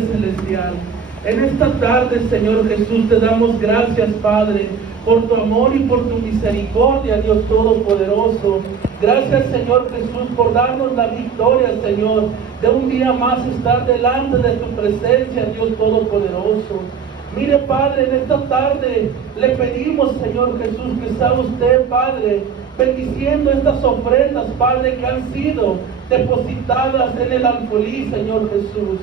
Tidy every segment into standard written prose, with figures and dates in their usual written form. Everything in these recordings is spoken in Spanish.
Celestial. En esta tarde, Señor Jesús, te damos gracias, Padre, por tu amor y por tu misericordia, Dios Todopoderoso. Gracias, Señor Jesús, por darnos la victoria, Señor, de un día más estar delante de tu presencia, Dios Todopoderoso. Mire, Padre, en esta tarde le pedimos, Señor Jesús, que sea usted, Padre, bendiciendo estas ofrendas, Padre, que han sido depositadas en el alfolí, Señor Jesús.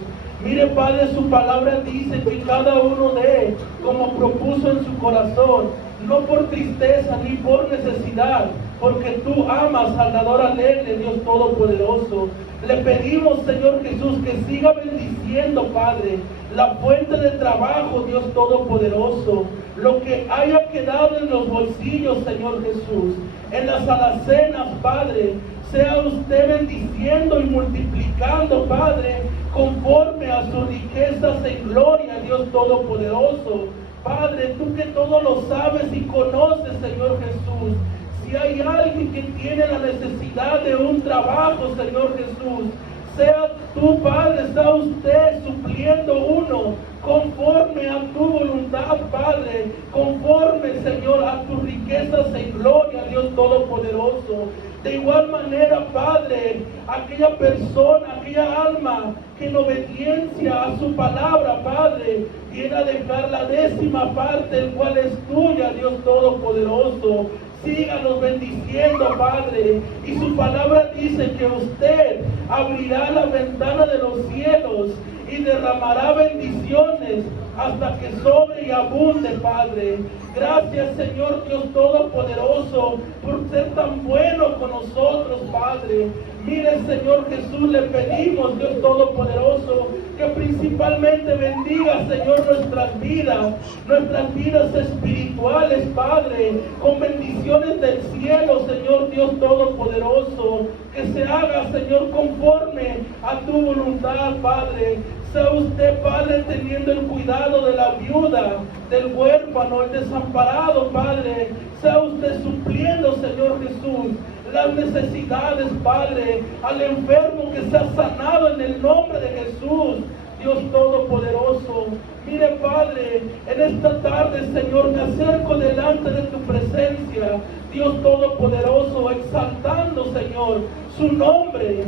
Mire, Padre, su palabra dice que cada uno dé como propuso en su corazón, no por tristeza ni por necesidad, porque tú amas al dador alegre, Dios Todopoderoso. Le pedimos, Señor Jesús, que siga bendiciendo, Padre, la fuente de trabajo, Dios Todopoderoso. Lo que haya quedado en los bolsillos, Señor Jesús, en las alacenas, Padre, sea usted bendiciendo y multiplicando, Padre, conforme a sus riquezas en gloria, Dios Todopoderoso. Padre, tú que todo lo sabes y conoces, Señor Jesús, si hay alguien que tiene la necesidad de un trabajo, Señor Jesús, sea tú, Padre, sea usted supliendo uno conforme a tu voluntad, Padre, conforme, Señor, a tus riquezas en gloria, Dios Todopoderoso. De igual manera, Padre, aquella persona, aquella alma que en obediencia a su palabra, Padre, viene a dejar la 10ª parte, el cual es tuya, Dios Todopoderoso. Síganos bendiciendo, Padre. Y su palabra dice que usted abrirá la ventana de los cielos y derramará bendiciones hasta que sobre y abunde, Padre. Gracias, Señor Dios Todopoderoso, por ser tan bueno con nosotros, Padre. Mire, Señor Jesús, le pedimos, Dios Todopoderoso, que principalmente bendiga, Señor, nuestras vidas espirituales, Padre, con bendiciones del cielo, Señor Dios Todopoderoso. Que se haga, Señor, conforme a tu voluntad, Padre. Sea usted, Padre, teniendo el cuidado de la viuda, del huérfano, el desamparado, Padre. Sea usted supliendo, Señor Jesús, las necesidades, Padre, al enfermo que sea sanado en el nombre de Jesús, Dios Todopoderoso. Mire, Padre, en esta tarde, Señor, me acerco delante de tu presencia, Dios Todopoderoso, exaltando, Señor, su nombre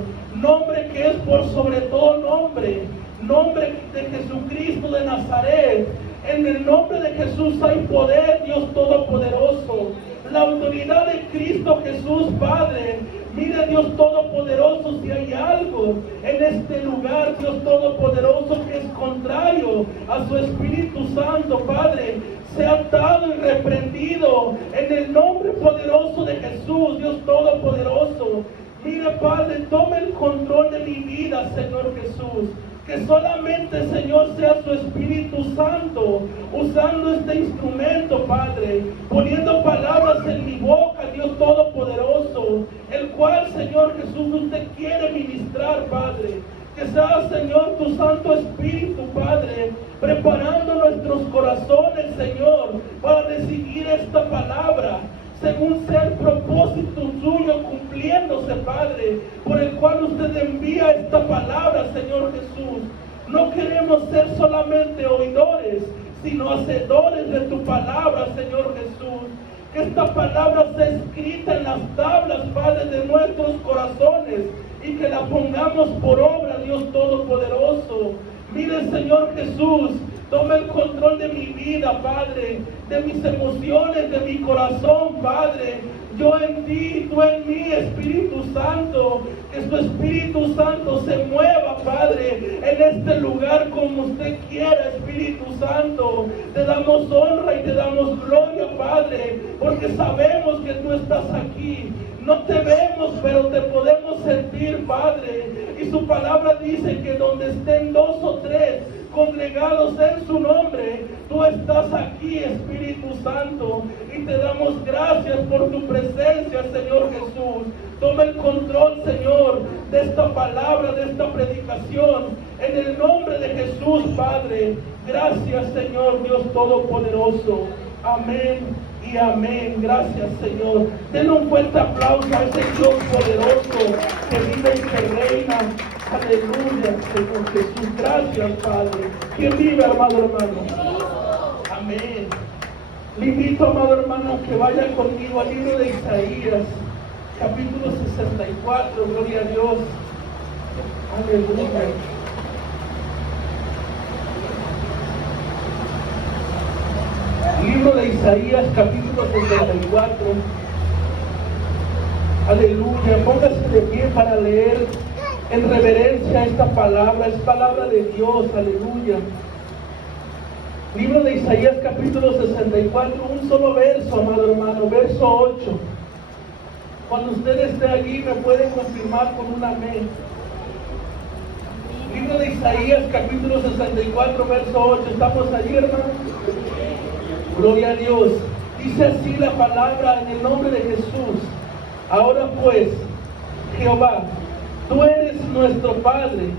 que es por sobre todo nombre de Jesucristo de Nazaret. En el nombre de Jesús hay poder, Dios Todopoderoso. La autoridad de Cristo Jesús, Padre. Mire, Dios Todopoderoso, si hay algo en este lugar, Dios Todopoderoso, que es contrario a su Espíritu Santo, Padre, sea atado y reprendido en el nombre poderoso de Jesús, Dios Todopoderoso. Mire, Padre, tome el control de mi vida, Señor Jesús. Que solamente, Señor, sea su Espíritu Santo usando este instrumento, Padre, poniendo palabras en mi boca, Dios Todopoderoso, el cual, Señor Jesús, usted quiere ministrar, Padre. Que sea, Señor, tu Santo Espíritu, Padre, preparando nuestros corazones, Señor, para recibir esta palabra, según sea el propósito suyo cumpliéndose, Padre, por el cual usted envía esta palabra, Señor Jesús. No queremos ser solamente oidores, sino hacedores de tu palabra, Señor Jesús. Que esta palabra sea escrita en las tablas, Padre, de nuestros corazones, y que la pongamos por obra, Dios Todopoderoso. Mire, Señor Jesús, toma el control de mi vida, Padre, de mis emociones, de mi corazón, Padre. Yo en ti, tú en mí, Espíritu Santo. Que su Espíritu Santo se mueva, Padre, en este lugar como usted quiera, Espíritu Santo. Te damos honra y te damos gloria, Padre, porque sabemos que tú estás aquí. No te vemos, pero te podemos sentir, Padre. Y su palabra dice que donde estén 2 o 3 congregados en su nombre, tú estás aquí, Espíritu Santo. Y te damos gracias por tu presencia, Señor Jesús. Toma el control, Señor, de esta palabra, de esta predicación. En el nombre de Jesús, Padre. Gracias, Señor, Dios Todopoderoso. Amén y amén. Gracias, Señor. Denle un fuerte aplauso a ese Dios poderoso que vive y que reina Aleluya, Señor Jesús. Gracias, Padre. ¿Quién vive, amado hermano? Amén. Le invito, amado hermano, que vaya conmigo al libro de Isaías, capítulo 64. Gloria a Dios. Aleluya. Libro de Isaías, capítulo 64. Aleluya. Póngase de pie para leer en reverencia esta palabra. Es palabra de Dios. Aleluya. Libro de Isaías, capítulo 64. Un solo verso, amado hermano. Verso 8. Cuando usted esté allí, me puede confirmar con un amén. Libro de Isaías, capítulo 64, verso 8. ¿Estamos allí, hermano? Gloria a Dios. Dice así la palabra en el nombre de Jesús. Ahora pues, Jehová, tú eres nuestro Padre,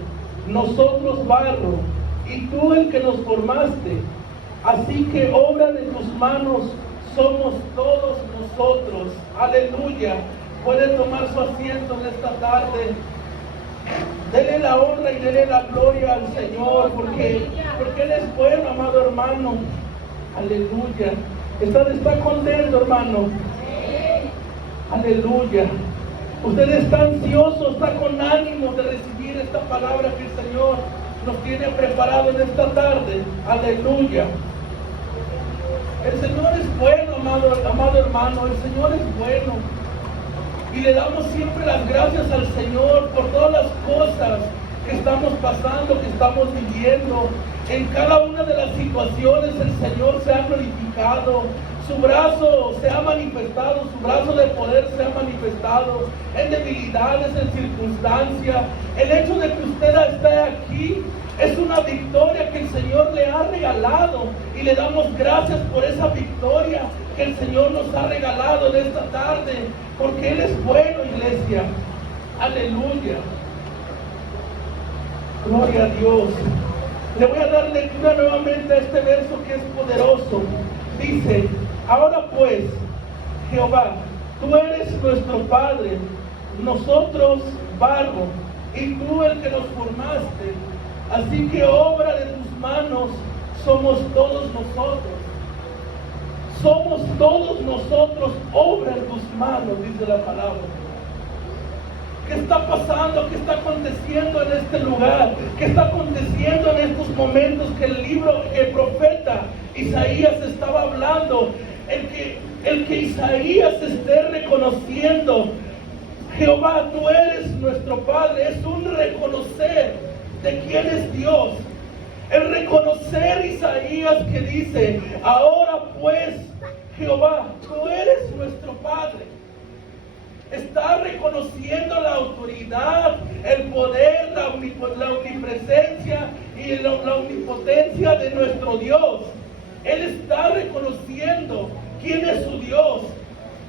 nosotros barro, y tú el que nos formaste. Así que obra de tus manos somos todos nosotros. Aleluya. Puede tomar su asiento en esta tarde. Dele la honra y dele la gloria al Señor, porque Él es bueno, amado hermano. Aleluya. ¿Está contento, hermano? Aleluya. Usted está ansioso, está con ánimo de recibir esta palabra que el Señor nos tiene preparado en esta tarde. Aleluya. El Señor es bueno, amado hermano. El Señor es bueno. Y le damos siempre las gracias al Señor por todas las cosas que estamos pasando, que estamos viviendo. En cada una de las situaciones el Señor se ha glorificado, su brazo se ha manifestado, su brazo de poder se ha manifestado en debilidades, en circunstancias. El hecho de que usted esté aquí es una victoria que el Señor le ha regalado y le damos gracias por esa victoria que el Señor nos ha regalado en esta tarde, porque Él es bueno, iglesia. Aleluya. Gloria a Dios. Le voy a dar lectura nuevamente a este verso que es poderoso. Dice, ahora pues, Jehová, tú eres nuestro Padre, nosotros barro, y tú el que nos formaste. Así que obra de tus manos somos todos nosotros. Somos todos nosotros obra de tus manos, dice la palabra. ¿Qué está pasando? ¿Qué está aconteciendo en este lugar? ¿Qué está aconteciendo en estos momentos que el profeta Isaías estaba hablando? El que Isaías esté reconociendo, Jehová, tú eres nuestro Padre, es un reconocer de quién es Dios. El reconocer Isaías que dice, ahora pues, Jehová, tú eres nuestro Padre. Está reconociendo la autoridad, el poder, la omnipresencia y la omnipotencia de nuestro Dios. Él está reconociendo quién es su Dios.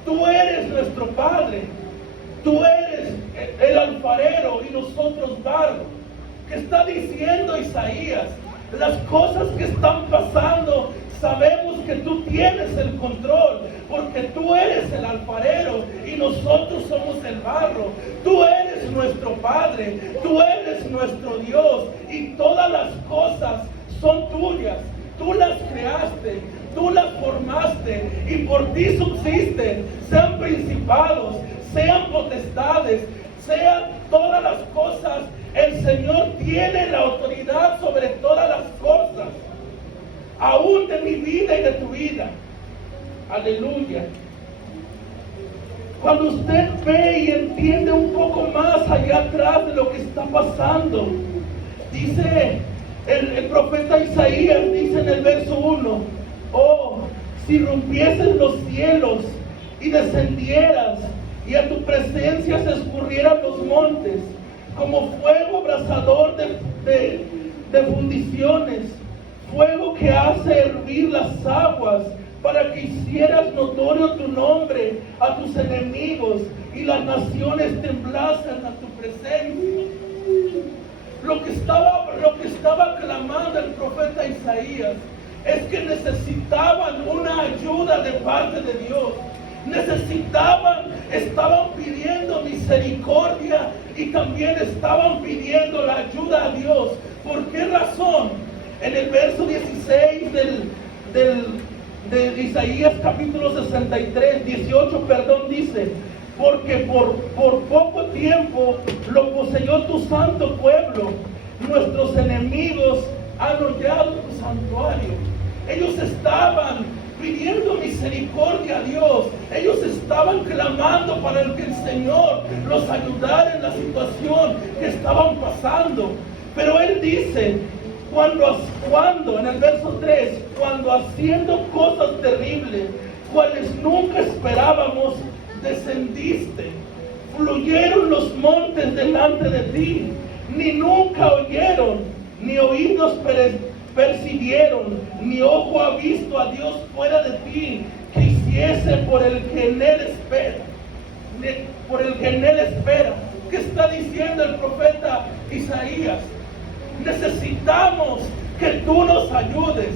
Tú eres nuestro Padre. Tú eres el alfarero y nosotros barro. ¿Qué está diciendo Isaías? Las cosas que están pasando, sabemos que tú tienes el control, porque tú eres el alfarero y nosotros somos el barro. Tú eres nuestro Padre, tú eres nuestro Dios, y todas las cosas son tuyas. Tú las creaste, tú las formaste, y por ti subsisten, sean principados, sean potestades, sean todas las cosas. El Señor tiene la autoridad sobre todas las cosas, aún de mi vida y de tu vida. Aleluya. Cuando usted ve y entiende un poco más allá atrás de lo que está pasando, dice el profeta Isaías, dice en el verso 1, oh, si rompiesen los cielos y descendieras, y a tu presencia se escurrieran los montes, como fuego abrasador de fundiciones, fuego que hace hervir las aguas, para que hicieras notorio tu nombre a tus enemigos, y las naciones temblasen a tu presencia. Lo que estaba clamando el profeta Isaías es que necesitaban una ayuda de parte de Dios. Estaban pidiendo misericordia y también estaban pidiendo la ayuda a Dios. ¿Por qué razón? En el verso 16 de Isaías capítulo 63, 18, perdón, dice: porque por poco tiempo lo poseyó tu santo pueblo, nuestros enemigos han hollado tu santuario. Ellos estaban pidiendo misericordia a Dios. Ellos estaban clamando para que el Señor los ayudara en la situación que estaban pasando. Pero Él dice, cuando en el verso 3, cuando haciendo cosas terribles, cuales nunca esperábamos, descendiste. Fluyeron los montes delante de ti, ni nunca oyeron, ni oídos percibieron, ni ojo ha visto a Dios fuera de ti, que hiciese por el que en él espera. Por el que en él espera. ¿Qué está diciendo el profeta Isaías? Necesitamos que tú nos ayudes.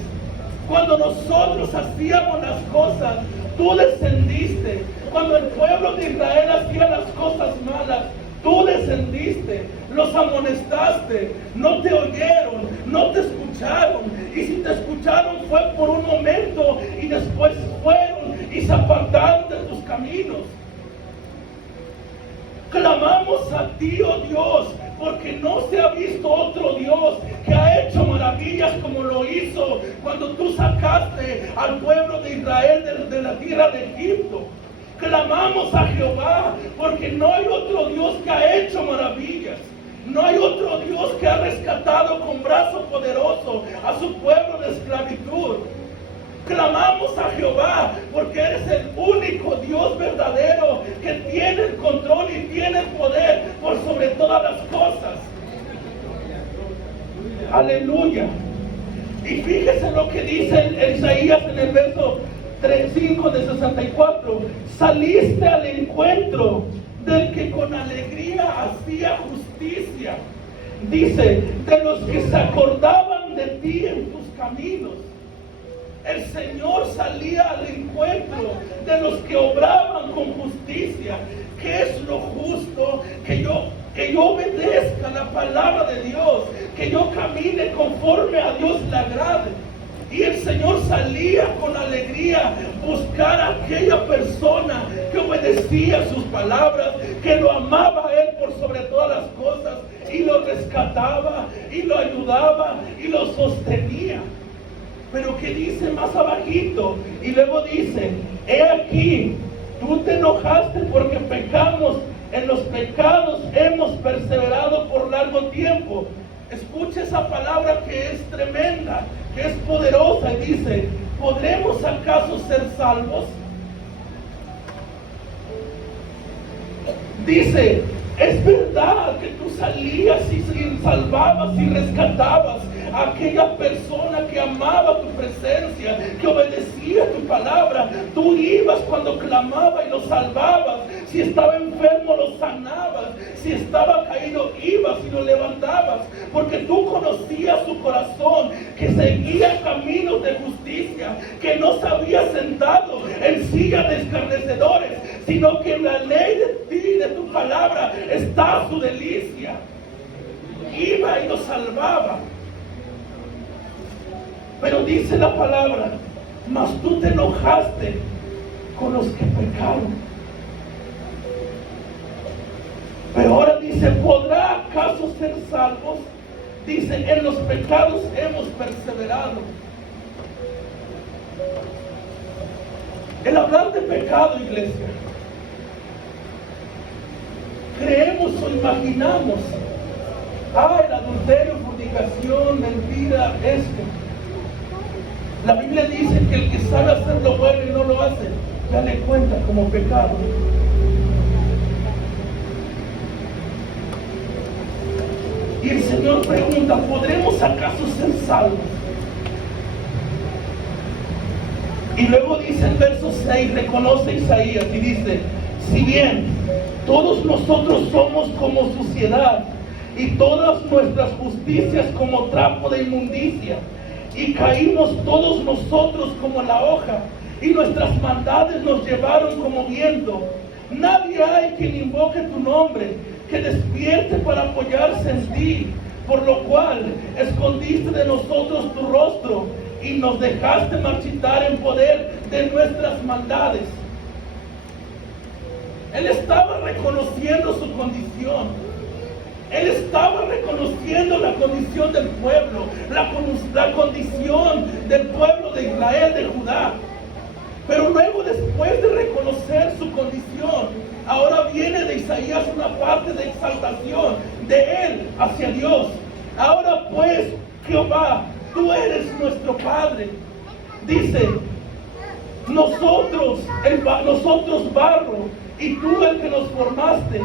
Cuando nosotros hacíamos las cosas, tú descendiste. Cuando el pueblo de Israel hacía las cosas malas, tú descendiste, los amonestaste, no te oyeron, no te escucharon. Y si te escucharon fue por un momento y después fueron y se apartaron de tus caminos. Clamamos a ti, oh Dios, porque no se ha visto otro Dios que ha hecho maravillas como lo hizo cuando tú sacaste al pueblo de Israel de la tierra de Egipto. Clamamos a Jehová porque no hay otro Dios que ha hecho maravillas. No hay otro Dios que ha rescatado con brazo poderoso a su pueblo de esclavitud. Clamamos a Jehová porque eres el único Dios verdadero que tiene el control y tiene el poder por sobre todas las cosas. Aleluya. Y fíjese lo que dice Isaías en el verso 5 de 64. Saliste al encuentro del que con alegría hacía justicia. Dice, de los que se acordaban de ti en tus caminos. El Señor salía al encuentro de los que obraban con justicia. ¿Qué es lo justo? Que yo obedezca la palabra de Dios, que yo camine conforme a Dios le agrade. Y el Señor salía con alegría buscar a aquella persona que obedecía sus palabras, que lo amaba a Él por sobre todas las cosas, y lo rescataba, y lo ayudaba, y lo sostenía. Pero que dice más abajito, y luego dice, he aquí, tú te enojaste porque pecamos, en los pecados hemos perseverado por largo tiempo. Escucha esa palabra que es tremenda, que es poderosa, y dice, ¿podremos acaso ser salvos? Dice, es verdad que tú salías y salvabas y rescatabas a aquella persona que amaba tu presencia, que obedecía tu palabra. Tú ibas cuando clamaba y lo salvabas. Si estaba enfermo lo sanabas. Si estaba caído ibas y lo levantabas. Porque tú conocías su corazón, que seguía caminos de justicia, que no se había sentado en silla de escarnecedores, sino que en la ley de ti, de tu palabra, está su delicia. Iba y lo salvaba. Pero dice la palabra, mas tú te enojaste con los que pecaron. Pero ahora dice, ¿podrá acaso ser salvos? Dice, en los pecados hemos perseverado. El hablar de pecado, iglesia, creemos o imaginamos, el adulterio, fornicación, mentira, esto. La Biblia dice que el que sabe hacer lo bueno y no lo hace, ya le cuenta como pecado. Y el Señor pregunta, ¿podremos acaso ser salvos? Y luego dice el verso 6, reconoce Isaías y dice, si bien todos nosotros somos como suciedad y todas nuestras justicias como trapo de inmundicia, y caímos todos nosotros como la hoja, y nuestras maldades nos llevaron como viento. Nadie hay quien invoque tu nombre. que despierte para apoyarse en ti, por lo cual escondiste de nosotros tu rostro y nos dejaste marchitar en poder de nuestras maldades. Él estaba reconociendo su condición. Él estaba reconociendo la condición del pueblo, la condición del pueblo de Israel, de Judá. Pero luego, después de reconocer su condición, ahora viene de Isaías una parte de exaltación de él hacia Dios. Ahora pues, Jehová, tú eres nuestro Padre. Dice, nosotros barro, y tú el que nos formaste.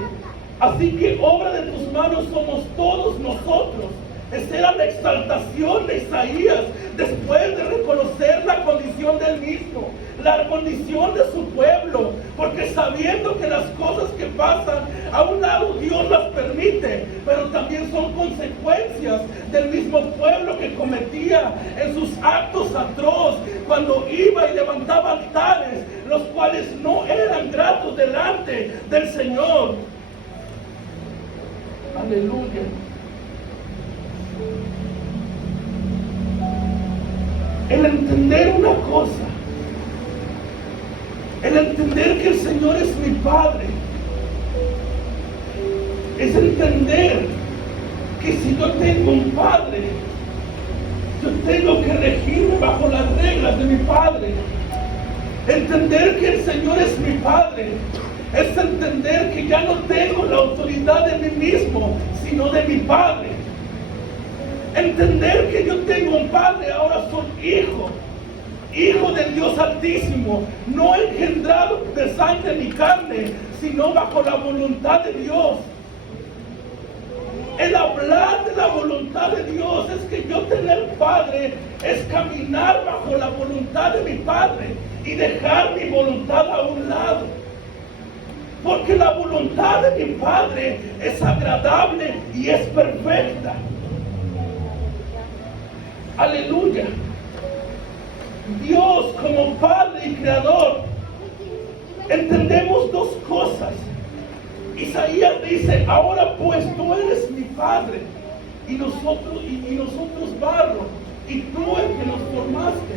Así que obra de tus manos somos todos nosotros. Esa era la exaltación de Isaías después de reconocer la condición del mismo, la condición de su pueblo, porque sabiendo que las cosas que pasan, a un lado Dios las permite, pero también son consecuencias del mismo pueblo que cometía en sus actos atroz, cuando iba y levantaba altares, los cuales no eran gratos delante del Señor. Aleluya. El entender una cosa, el entender que el Señor es mi Padre, es entender que si yo tengo un Padre, yo tengo que regirme bajo las reglas de mi Padre. Entender que el Señor es mi Padre es entender que ya no tengo la autoridad de mí mismo, sino de mi Padre. Entender que yo tengo un Padre, ahora soy hijo del Dios Altísimo, no engendrado de sangre ni carne, sino bajo la voluntad de Dios. El hablar de la voluntad de Dios es que yo tener Padre es caminar bajo la voluntad de mi Padre y dejar mi voluntad a un lado. Porque la voluntad de mi Padre es agradable y es perfecta. Aleluya. Dios como Padre y Creador, entendemos dos cosas. Isaías dice, ahora pues tú eres mi Padre y nosotros barro, y tú el que nos formaste.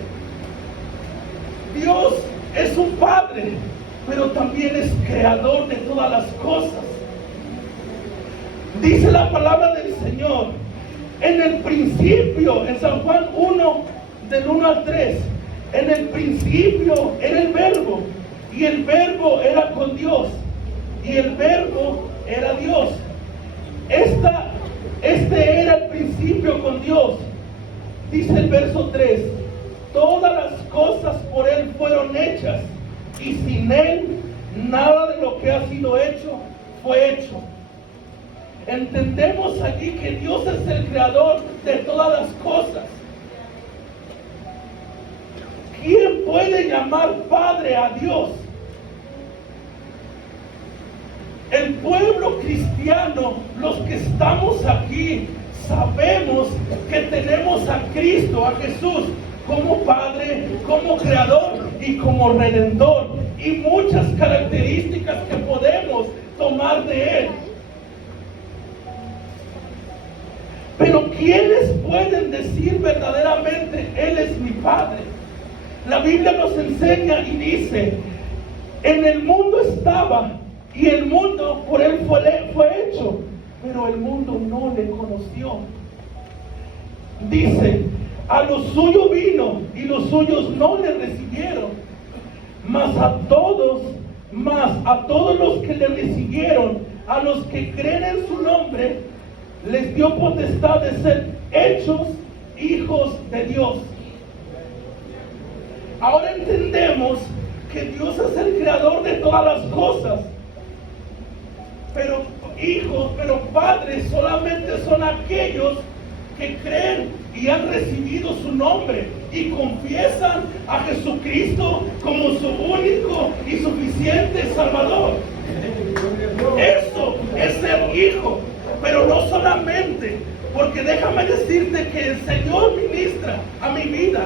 Dios es un Padre, pero también es creador de todas las cosas. Dice la palabra del Señor, en el principio, en San Juan 1, del 1 al 3, en el principio era el Verbo, y el Verbo era con Dios, y el Verbo era Dios. Este era el principio con Dios. Dice el verso 3, todas las cosas por Él fueron hechas, y sin Él nada de lo que ha sido hecho fue hecho. Entendemos aquí que Dios es el creador de todas las cosas. ¿Quién puede llamar Padre a Dios? El pueblo cristiano, los que estamos aquí, sabemos que tenemos a Cristo, a Jesús, como Padre, como Creador y como Redentor, y muchas características que podemos tomar de Él. Pero ¿quiénes pueden decir verdaderamente, Él es mi Padre? La Biblia nos enseña y dice, en el mundo estaba, y el mundo por Él fue hecho, pero el mundo no le conoció. Dice, a los suyos vino, y los suyos no le recibieron, mas a todos los que le recibieron, a los que creen en su nombre, les dio potestad de ser hechos hijos de Dios. Ahora entendemos que Dios es el creador de todas las cosas, pero hijos, pero padres solamente son aquellos que creen y han recibido su nombre y confiesan a Jesucristo como su único y suficiente Salvador. Eso es ser hijo, pero no solamente, porque déjame decirte que el Señor ministra a mi vida.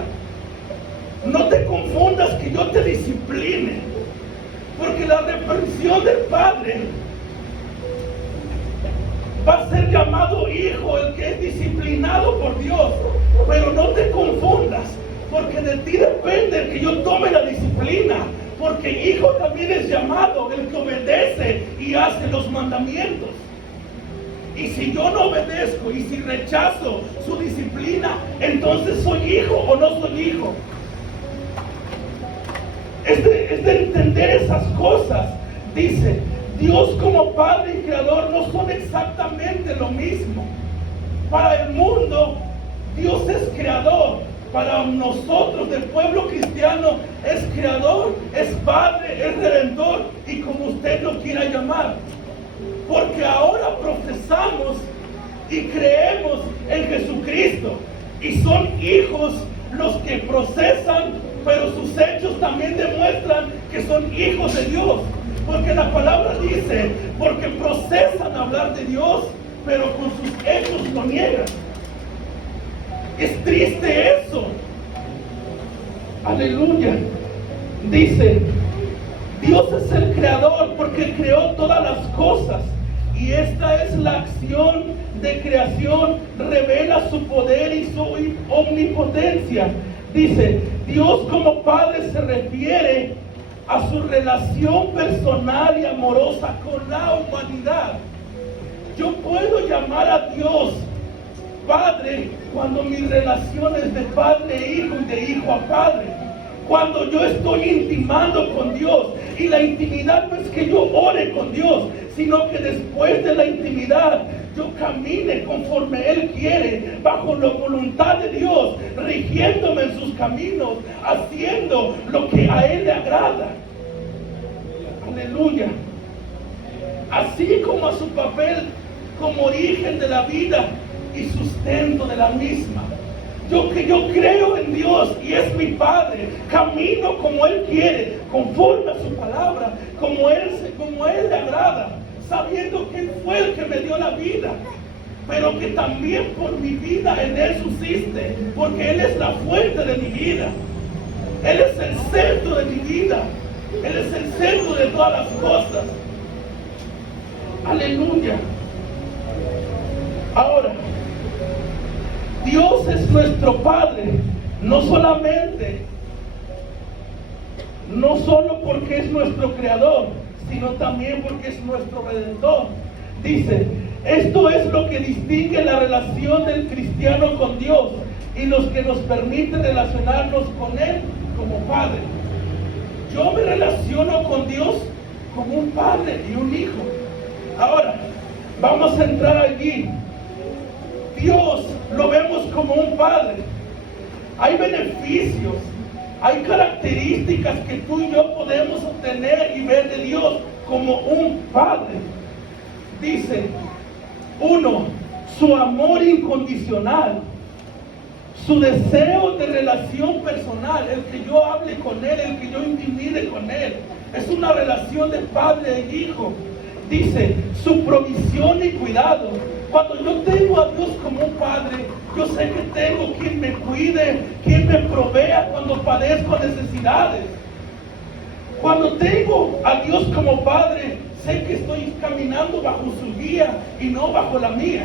No te confundas que yo te discipline, porque la reprensión del Padre Va a ser llamado hijo el que es disciplinado por Dios. Pero no te confundas, porque de ti depende el que yo tome la disciplina. Porque hijo también es llamado el que obedece y hace los mandamientos. Y si yo no obedezco y si rechazo su disciplina, entonces soy hijo o no soy hijo. Es de entender esas cosas. Dice, Dios como Padre y Creador no son exactamente lo mismo. Para el mundo, Dios es creador. Para nosotros, del pueblo cristiano, es creador, es Padre, es redentor, y como usted lo quiera llamar. Porque ahora profesamos y creemos en Jesucristo. Y son hijos los que procesan, pero sus hechos también demuestran que son hijos de Dios. Porque la palabra dice, porque procesan hablar de Dios, pero con sus hechos lo niegan. Es triste eso. Aleluya. Dice, Dios es el creador porque creó todas las cosas. Y esta es la acción de creación, revela su poder y su omnipotencia. Dice, Dios como Padre se refiere a su relación personal y amorosa con la humanidad. Yo puedo llamar a Dios Padre cuando mi relación es de padre a hijo y de hijo a padre. Cuando yo estoy intimando con Dios, y la intimidad no es que yo ore con Dios, sino que después de la intimidad yo camine conforme Él quiere, bajo la voluntad de Dios, rigiéndome en sus caminos, haciendo lo que a Él le agrada. Aleluya. Así como a su papel como origen de la vida y sustento de la misma. Yo creo en Dios y es mi Padre, camino como Él quiere, conforme a su palabra, como Él le agrada, sabiendo que Él fue el que me dio la vida, pero que también por mi vida en Él subsiste, porque Él es la fuente de mi vida, Él es el centro de mi vida, Él es el centro de todas las cosas. Aleluya. Ahora, Dios es nuestro Padre, no solo porque es nuestro Creador, sino también porque es nuestro Redentor. Dice, esto es lo que distingue la relación del cristiano con Dios y los que nos permite relacionarnos con Él como Padre. Yo me relaciono con Dios como un padre y un hijo. Ahora, vamos a entrar allí. Dios lo vemos como un padre. Hay beneficios, hay características que tú y yo podemos obtener y ver de Dios como un padre. Dice, 1, su amor incondicional, su deseo de relación personal, el que yo hable con Él, el que yo intimide con Él. Es una relación de padre e hijo. Dice, su provisión y cuidado. Cuando yo tengo a Dios como un padre, yo sé que tengo quien me cuide, quien me provea cuando padezco necesidades. Cuando tengo a Dios como padre, sé que estoy caminando bajo su guía y no bajo la mía.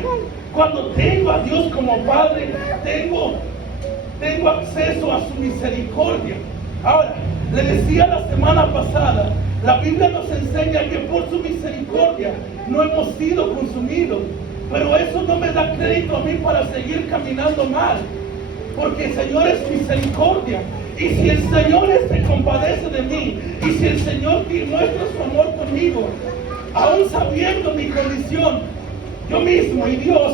Cuando tengo a Dios como padre, tengo acceso a su misericordia. Ahora, le decía la semana pasada, la Biblia nos enseña que por su misericordia no hemos sido consumidos. Pero eso no me da crédito a mí para seguir caminando mal, porque el Señor es misericordia. Y si el Señor se compadece de mí, y si el Señor muestra su amor conmigo, aún sabiendo mi condición, yo mismo y Dios,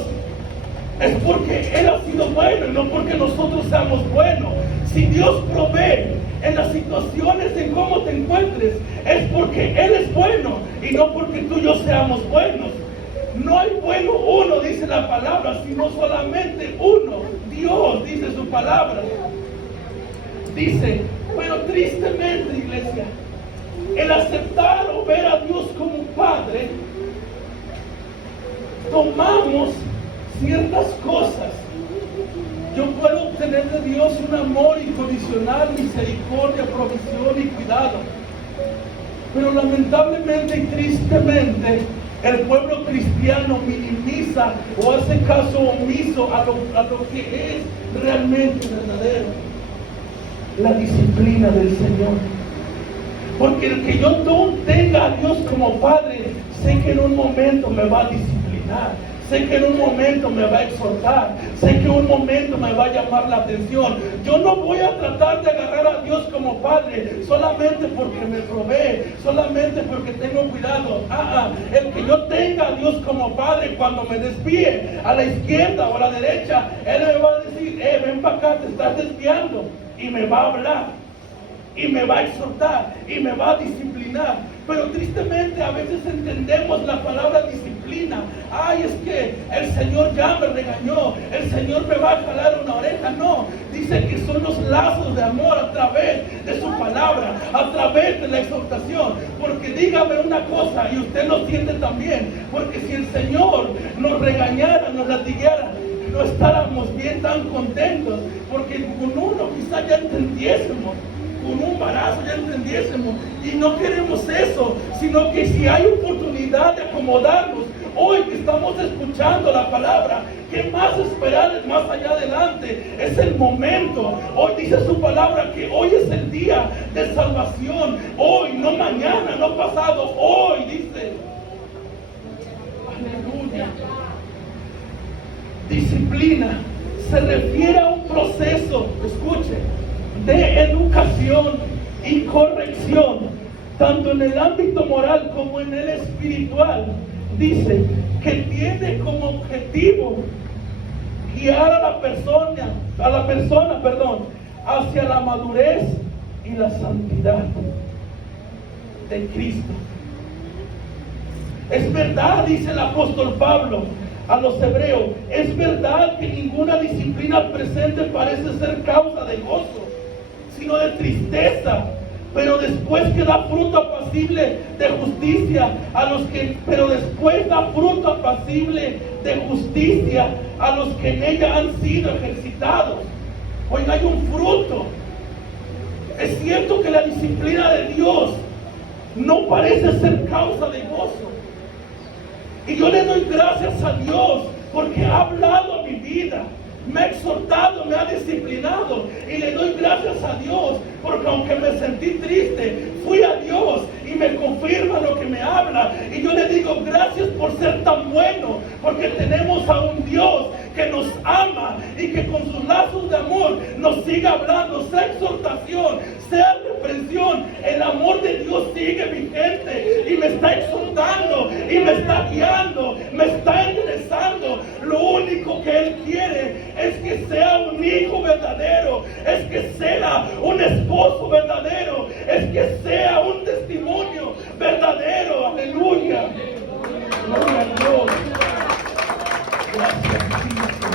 es porque Él ha sido bueno y no porque nosotros seamos buenos. Si Dios provee en las situaciones en cómo te encuentres, es porque Él es bueno y no porque tú y yo seamos buenos. No hay bueno uno, dice la palabra, sino solamente uno. Dios, dice su palabra. Dice, pero tristemente, iglesia, el aceptar o ver a Dios como un Padre, tomamos ciertas cosas. Yo puedo obtener de Dios un amor incondicional, misericordia, provisión y cuidado. Pero lamentablemente y tristemente, El pueblo cristiano minimiza o hace caso omiso a lo que es realmente verdadero. La disciplina del Señor. Porque el que yo no tenga a Dios como Padre, sé que en un momento me va a disciplinar. Sé que en un momento me va a exhortar. Sé que en un momento me va a llamar la atención. Yo no voy a tratar de agarrar a Dios como Padre solamente porque me provee, solamente porque tengo cuidado. El que yo tenga a Dios como Padre, cuando me desvíe a la izquierda o a la derecha, Él me va a decir, ven para acá, te estás desviando. Y me va a hablar, y me va a exhortar, y me va a disciplinar. Pero tristemente a veces entendemos la palabra disciplina. Ay, es que el Señor ya me regañó, el Señor me va a jalar una oreja. No, dice que son los lazos de amor a través de su palabra, a través de la exhortación. Porque dígame una cosa, y usted lo siente también, porque si el Señor nos regañara, nos latigueara, no estábamos bien tan contentos, porque con uno quizá ya entendiésemos, con un balazo ya entendiésemos, y no queremos eso, sino que si hay oportunidad de acomodarnos, hoy que estamos escuchando la palabra, ¿qué más esperar más allá adelante? Es el momento. Hoy dice su palabra que hoy es el día de salvación, hoy, no mañana, no pasado, hoy dice. Aleluya. Disciplina se refiere a un proceso, escuche, de educación y corrección, tanto en el ámbito moral como en el espiritual. Dice que tiene como objetivo guiar a la persona, hacia la madurez y la santidad de Cristo. Es verdad, dice el apóstol Pablo a los hebreos, es verdad que ninguna disciplina presente parece ser causa de gozo, sino de tristeza, pero después que da fruto apacible de justicia pero después da fruto apacible de justicia a los que en ella han sido ejercitados. Oiga, hay un fruto. Es cierto que la disciplina de Dios no parece ser causa de gozo. Y yo le doy gracias a Dios porque ha hablado a mi vida, me ha exhortado, me ha disciplinado. Y le doy gracias a Dios porque aunque me sentí triste, fui a Dios y me confirma lo que me habla. Y yo le digo gracias por ser tan bueno, porque tenemos a un Dios que nos ama y que con sus lazos de amor nos sigue hablando, sea exhortación, sea reprensión. El amor de Dios sigue vigente y me está exhortando y me está guiando, me está enderezando. Lo único que Él quiere es que sea un hijo verdadero, es que sea un esposo verdadero, es que sea un testimonio verdadero. Aleluya. Gloria a Dios. Gracias, Cristo.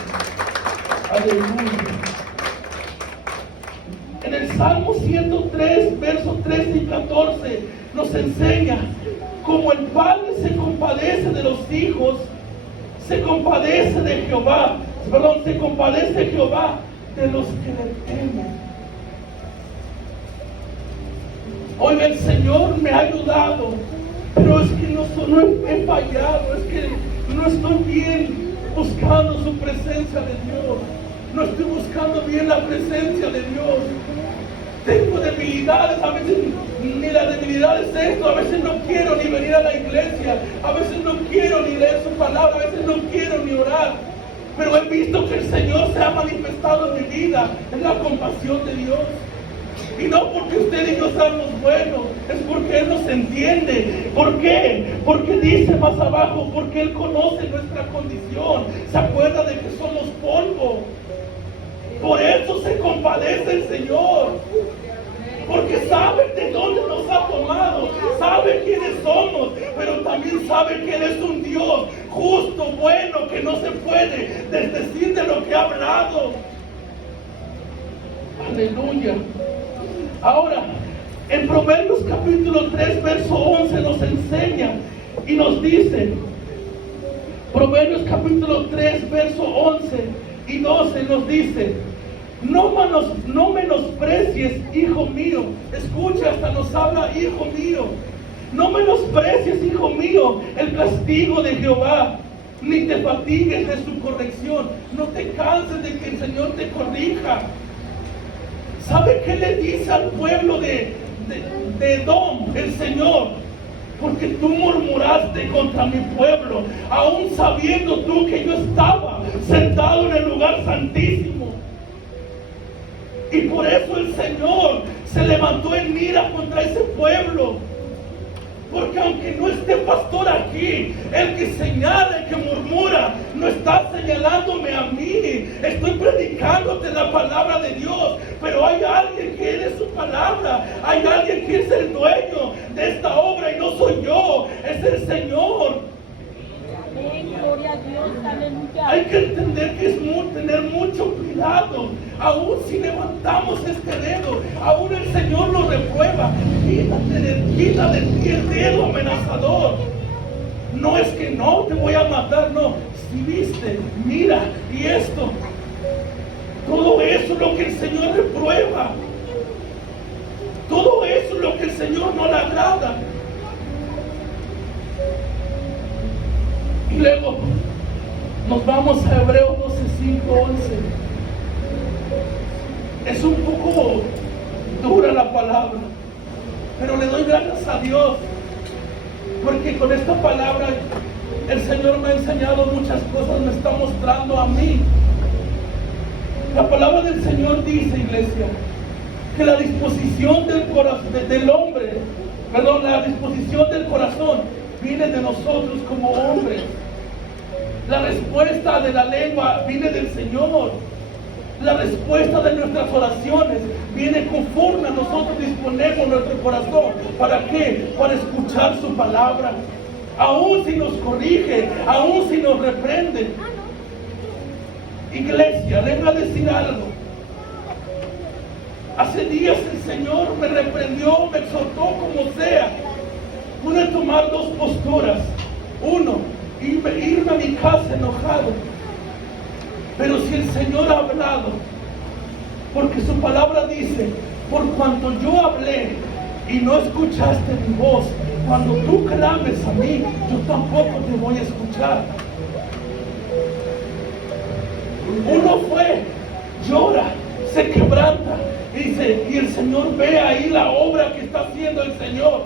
Aleluya. En el Salmo 103, versos 13 y 14, nos enseña como el Padre se compadece de los hijos, se compadece de Jehová, se compadece Jehová de los que le temen. Hoy el Señor me ha ayudado, pero es que no he fallado, es que no estoy bien buscando su presencia de Dios, no estoy buscando bien la presencia de Dios. Tengo debilidades, a veces ni la debilidad es esto, a veces no quiero ni venir a la iglesia, a veces no quiero ni leer su palabra, a veces no quiero ni orar. Pero he visto que el Señor se ha manifestado en mi vida, en la compasión de Dios. Y no porque usted y yo seamos buenos, es porque Él nos entiende. ¿Por qué? Porque dice más abajo, porque Él conoce nuestra condición, se acuerda de que somos polvo. Por eso se compadece el Señor, porque sabe de dónde nos ha tomado, sabe quiénes somos, pero también sabe que Él es un Dios justo, bueno, que no se puede desdecir de lo que ha hablado. Aleluya. Ahora, en Proverbios capítulo 3, verso 11 nos enseña y nos dice, Proverbios capítulo 3, verso 11 y 12 nos dice, no menosprecies, hijo mío. Escucha, hasta nos habla, hijo mío, No menosprecies, hijo mío, el castigo de Jehová, ni te fatigues de su corrección. No te canses de que el Señor te corrija. ¿Sabe qué le dice al pueblo de Edom el Señor? Porque tú murmuraste contra mi pueblo, aún sabiendo tú que yo estaba sentado en el lugar santísimo. Y por eso el Señor se levantó en ira contra ese pueblo. Porque aunque no esté pastor aquí, el que señala, el que murmura, no está señalándome a mí. Estoy predicándote la palabra de Dios, pero hay alguien que es su palabra. Hay alguien que es el dueño de esta obra y no soy yo, es el Señor. Gloria a Dios, aleluya. Hay que entender que es tener mucho cuidado. Aún si levantamos este dedo, aún el Señor lo reprueba. Quita de ti el dedo amenazador. No es que no te voy a matar, no. Si viste, mira, y esto, todo eso es lo que el Señor reprueba. Todo eso es lo que el Señor no le agrada. Y luego nos vamos a Hebreos 12, 5, 11. Es un poco dura la palabra, pero le doy gracias a Dios, porque con esta palabra el Señor me ha enseñado muchas cosas, me está mostrando a mí. La palabra del Señor dice, iglesia, que la disposición del corazón del hombre, perdón, la disposición del corazón viene de nosotros como hombres. La respuesta de la lengua viene del Señor. La respuesta de nuestras oraciones viene conforme a nosotros disponemos nuestro corazón. ¿Para qué? Para escuchar su palabra. Aún si nos corrige, aún si nos reprende. Iglesia, le voy a decir algo. Hace días el Señor me reprendió, me exhortó como sea. Pude tomar dos posturas. Uno, irme a mi casa enojado. Pero si el Señor ha hablado, porque su palabra dice, por cuanto yo hablé y no escuchaste mi voz, cuando tú clames a mí, yo tampoco te voy a escuchar. Uno fue, llora, se quebranta, dice, y el Señor ve ahí la obra que está haciendo el Señor,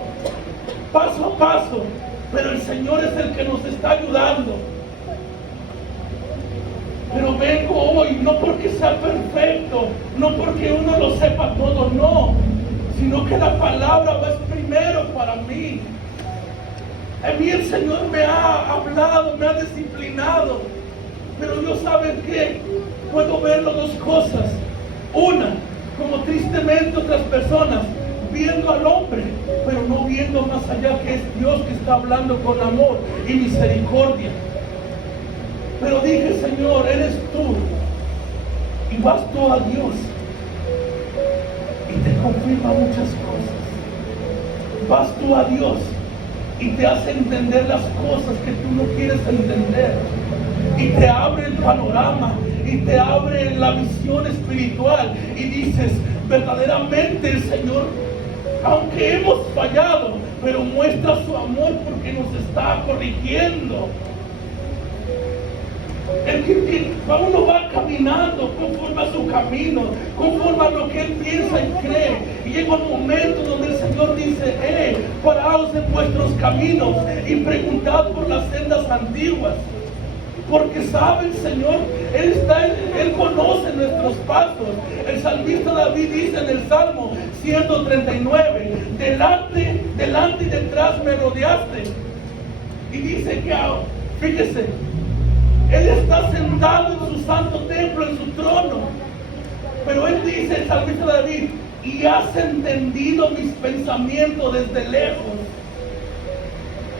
paso a paso, pero el Señor es el que nos está ayudando. Pero vengo hoy, no porque sea perfecto, no porque uno lo sepa todo, no, sino que la palabra va primero para mí. A mí el Señor me ha hablado, me ha disciplinado, pero yo, ¿saben qué? Puedo ver las dos cosas. Una, como tristemente otras personas, viendo al hombre, pero no viendo más allá, que es Dios que está hablando con amor y misericordia. Pero dije, Señor, eres tú, y vas tú a Dios, y te confirma muchas cosas. Vas tú a Dios, y te hace entender las cosas que tú no quieres entender, y te abre el panorama, y te abre la visión espiritual, y dices, verdaderamente el Señor, aunque hemos fallado, pero muestra su amor porque nos está corrigiendo. Uno va caminando conforme a su camino, conforme a lo que él piensa y cree, y llega un momento donde el Señor dice, paraos en vuestros caminos y preguntad por las sendas antiguas, porque sabe el Señor, Él conoce nuestros pasos. El salmista David dice en el Salmo 139, delante y detrás me rodeaste, y dice que, fíjese, Él está sentado en su santo templo, en su trono. Pero Él dice, el salmista David, y has entendido mis pensamientos desde lejos.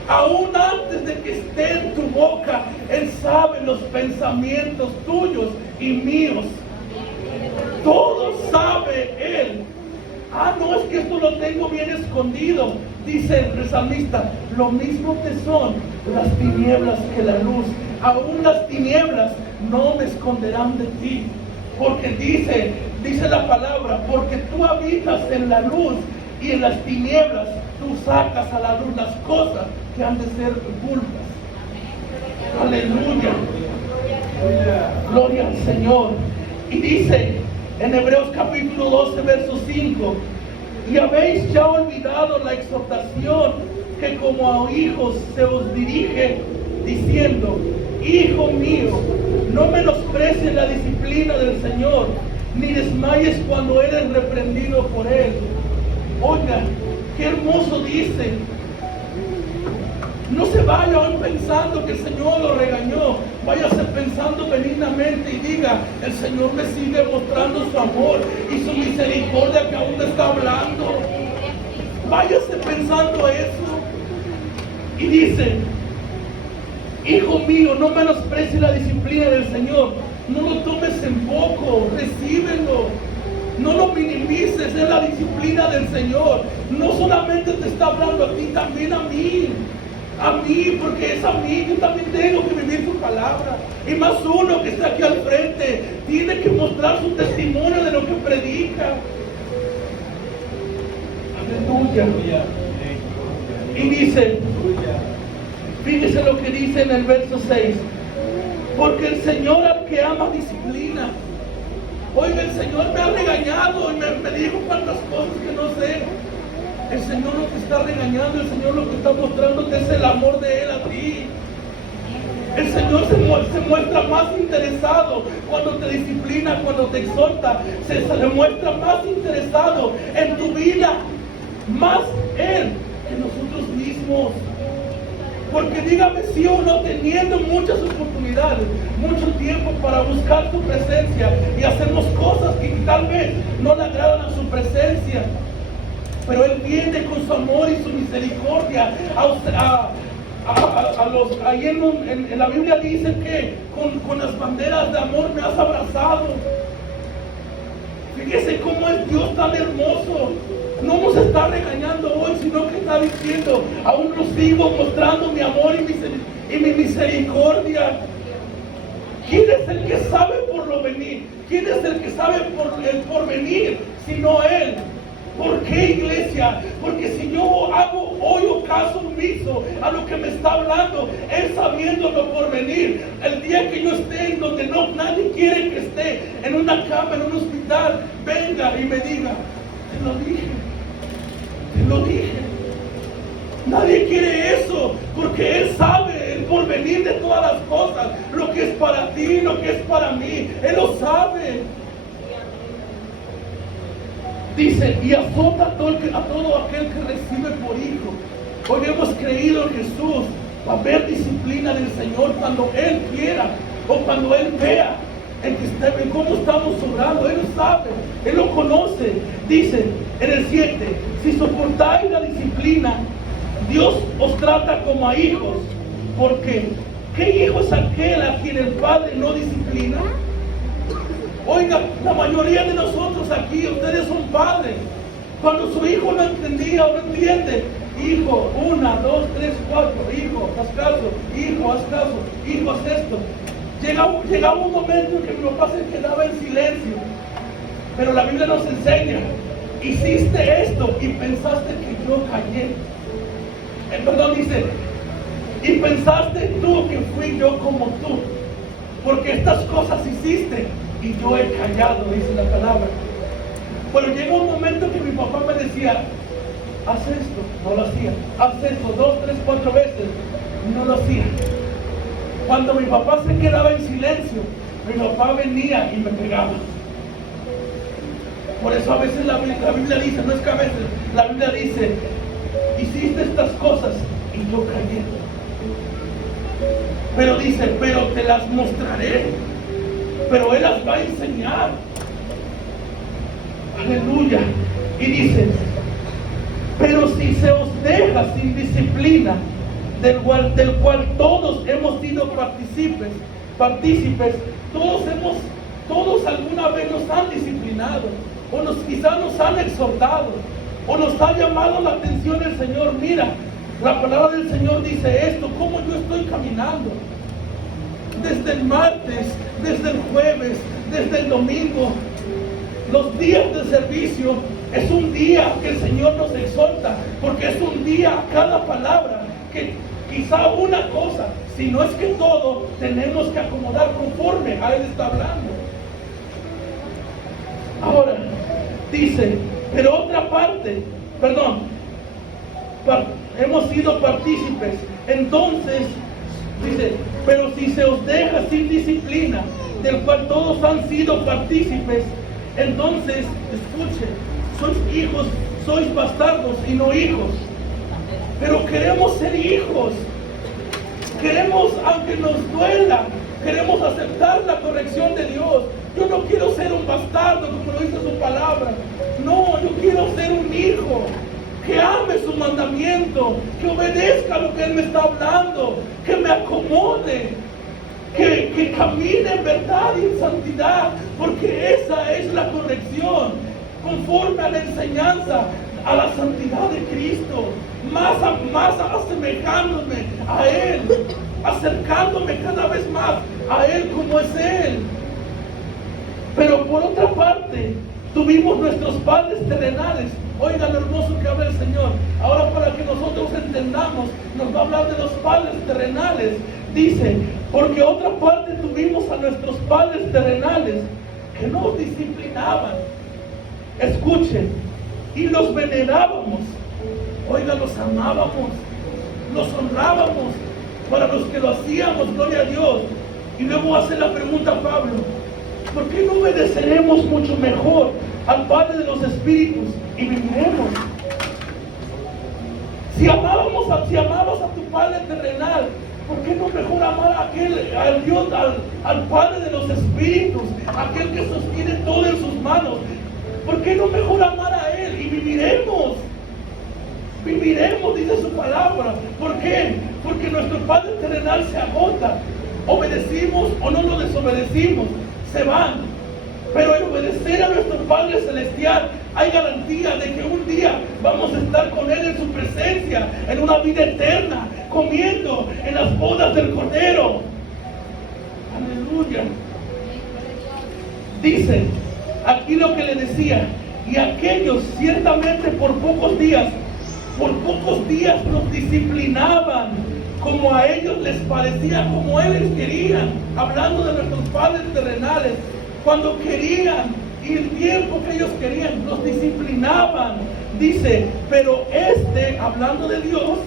Aún antes de que esté en tu boca, Él sabe los pensamientos tuyos y míos. Todo sabe Él. No, es que esto lo tengo bien escondido. Dice el salmista, lo mismo te son las tinieblas que la luz. Aún las tinieblas no me esconderán de ti. Porque dice la palabra, porque tú habitas en la luz y en las tinieblas tú sacas a la luz las cosas que han de ser ocultas. Aleluya. Gloria al Señor. Y dice en Hebreos capítulo 12, verso 5: y habéis ya olvidado la exhortación que como a hijos se os dirige, diciendo: hijo mío, no menosprecies la disciplina del Señor, ni desmayes cuando eres reprendido por Él. Oiga, qué hermoso dice. No se vaya hoy pensando que el Señor lo regañó. Váyase pensando benignamente y diga: el Señor me sigue mostrando su amor y su misericordia que aún me está hablando. Váyase pensando eso. Y dice: hijo mío, no menosprecies la disciplina del Señor. No lo tomes en poco, recíbelo. No lo minimices, es la disciplina del Señor. No solamente te está hablando a ti, también a mí. A mí, porque es a mí, yo también tengo que vivir su palabra. Y más uno que está aquí al frente, tiene que mostrar su testimonio de lo que predica. Aleluya. Y dice, fíjese lo que dice en el verso 6: porque el Señor al que ama disciplina. Oiga, el Señor me ha regañado y me dijo cuantas cosas que no sé. El Señor no te está regañando, el Señor lo que está mostrándote es el amor de Él a ti. El Señor se muestra más interesado cuando te disciplina, cuando te exhorta. Se le muestra más interesado en tu vida, más Él que nosotros mismos. Porque dígame sí o no, teniendo muchas oportunidades, mucho tiempo para buscar su presencia y hacemos cosas que tal vez no le agradan a su presencia, pero Él viene con su amor y su misericordia ahí en la Biblia dice que con las banderas de amor me has abrazado. Fíjese cómo es Dios tan hermoso. No nos está regañando hoy, sino que está diciendo: aún no sigo mostrando mi amor y mi misericordia. ¿Quién es el que sabe por lo venir? ¿Quién es el que sabe por el porvenir? Sino Él. ¿Por qué, iglesia? Porque si yo hago hoy caso omiso a lo que me está hablando, Él sabiéndolo por venir, el día que yo esté en donde nadie quiere que esté, en una cama, en un hospital, venga y me diga: te lo dije, te lo dije. Nadie quiere eso, porque Él sabe el porvenir de todas las cosas, lo que es para ti, lo que es para mí, Él lo sabe. Dice: y azota a todo aquel que recibe por hijo. Hoy hemos creído en Jesús. Va a haber disciplina del Señor cuando Él quiera o cuando Él vea en cómo estamos obrando. Él lo sabe, Él lo conoce. Dice en el 7: si soportáis la disciplina, Dios os trata como a hijos. Porque ¿qué hijo es aquel a quien el Padre no disciplina? Oiga, la mayoría de nosotros aquí, ustedes son padres. Cuando su hijo no entendía o no entiende: hijo, 1, 2, 3, 4, hijo, haz caso, hijo, haz caso, hijo, haz esto. Llegaba un momento en que mi papá se quedaba en silencio. Pero la Biblia nos enseña: hiciste esto y pensaste que yo callé. Dice: y pensaste tú que fui yo como tú, porque estas cosas hiciste y yo he callado, dice la palabra. Pero llegó un momento que mi papá me decía: haz esto, no lo hacía. Haz esto 2, 3, 4 veces, no lo hacía. Cuando mi papá se quedaba en silencio, mi papá venía y me pegaba. Por eso a veces la Biblia dice, no es que a veces, la Biblia dice: hiciste estas cosas y yo callé. Pero dice: pero te las mostraré. Pero Él las va a enseñar. Aleluya. Y dice: pero si se os deja sin disciplina, del cual todos hemos sido partícipes, todos alguna vez nos han disciplinado, o quizás nos han exhortado, o nos ha llamado la atención el Señor. Mira, la palabra del Señor dice esto: cómo yo estoy caminando. Desde el martes, desde el jueves, desde el domingo, Los días de servicio es un día que el Señor nos exhorta, porque es un día cada palabra, que quizá una cosa, si no es que todo, tenemos que acomodar conforme a Él está hablando. Ahora, dice, pero otra parte, hemos sido partícipes. Entonces, dice, pero si se os deja sin disciplina, del cual todos han sido partícipes, entonces, escuchen, sois hijos, sois bastardos y no hijos. Pero queremos ser hijos. Queremos, aunque nos duela, queremos aceptar la corrección de Dios. Yo no quiero ser un bastardo, como lo dice su palabra. No, yo quiero ser un hijo que ame su mandamiento, que obedezca lo que Él me está hablando, que me acomode, que camine en verdad y en santidad, porque esa es la corrección, conforme a la enseñanza, a la santidad de Cristo, más asemejándome a Él, acercándome cada vez más a Él como es Él. Pero por otra parte, tuvimos nuestros padres terrenales. Oigan lo hermoso que habla el Señor. Ahora, para que nosotros entendamos, nos va a hablar de los padres terrenales. Dice, porque otra parte tuvimos a nuestros padres terrenales que nos disciplinaban. Escuchen, y los venerábamos. Oigan, los amábamos, los honrábamos. Para los que lo hacíamos, gloria a Dios. Y luego hace la pregunta Pablo, ¿por qué no obedeceremos mucho mejor al Padre de los Espíritus y viviremos? Si amabas a tu Padre terrenal, ¿por qué no mejor amar al Dios, al Padre de los Espíritus, aquel que sostiene todo en sus manos? ¿Por qué no mejor amar a Él y viviremos? Viviremos, dice su palabra. ¿Por qué? Porque nuestro Padre terrenal se agota. Obedecimos o no lo desobedecimos, se van. Pero en obedecer a nuestro Padre Celestial hay garantía de que un día vamos a estar con Él en su presencia, en una vida eterna, comiendo en las bodas del Cordero. Aleluya. Dice aquí lo que le decía, y aquellos ciertamente por pocos días nos disciplinaban como a ellos les parecía, como ellos querían, hablando de nuestros padres terrenales, cuando querían y el tiempo que ellos querían, los disciplinaban. Dice, pero hablando de Dios,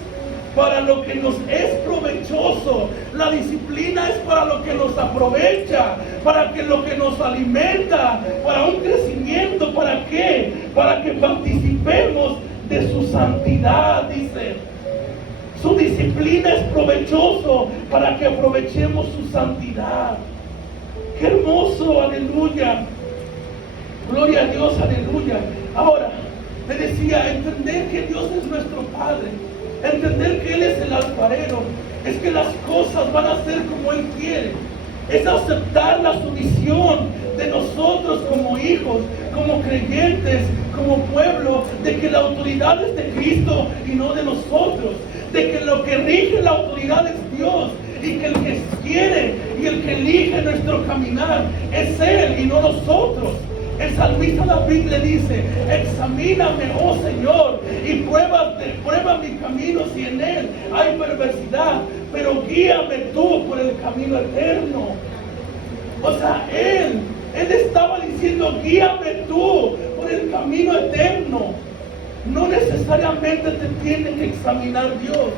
para lo que nos es provechoso. La disciplina es para lo que nos aprovecha, para que lo que nos alimenta, para un crecimiento. ¿Para qué? Para que participemos de su santidad, dice. Su disciplina es provechoso para que aprovechemos su santidad. ¡Qué hermoso! ¡Aleluya! Gloria a Dios, aleluya. Ahora, me decía, entender que Dios es nuestro Padre, entender que Él es el alfarero, es que las cosas van a ser como Él quiere. Es aceptar la sumisión de nosotros como hijos, como creyentes, como pueblo, de que la autoridad es de Cristo y no de nosotros, de que lo que rige la autoridad es Dios, y que el que quiere y el que elige nuestro caminar es Él y no nosotros. El salmista David le dice, examíname, oh Señor, y prueba mi camino si en él hay perversidad, pero guíame tú por el camino eterno. O sea, él estaba diciendo, guíame tú por el camino eterno. No necesariamente te tiene que examinar Dios,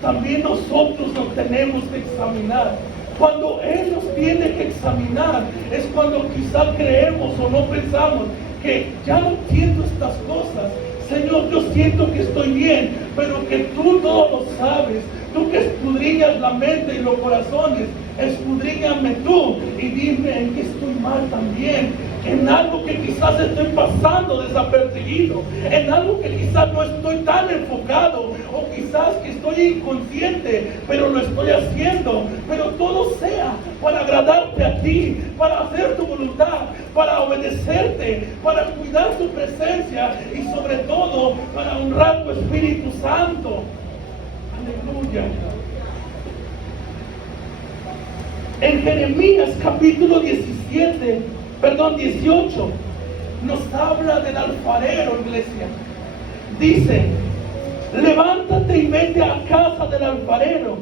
también nosotros nos tenemos que examinar. Cuando Él nos tiene que examinar es cuando quizá creemos o no pensamos que ya no entiendo estas cosas. Señor, yo siento que estoy bien, pero que tú todo lo sabes. Tú que escudriñas la mente y los corazones, escudriñame tú y dime en qué estoy mal también. En algo que quizás estoy pasando desapercibido, en algo que quizás no estoy tan enfocado, o quizás que estoy inconsciente, pero lo estoy haciendo. Pero todo sea para agradarte a ti, para hacer tu voluntad, para obedecerte, para cuidar tu presencia y sobre todo para honrar tu Espíritu Santo. Aleluya. En Jeremías capítulo 18, nos habla del alfarero, iglesia. Dice, levántate y vete a casa del alfarero,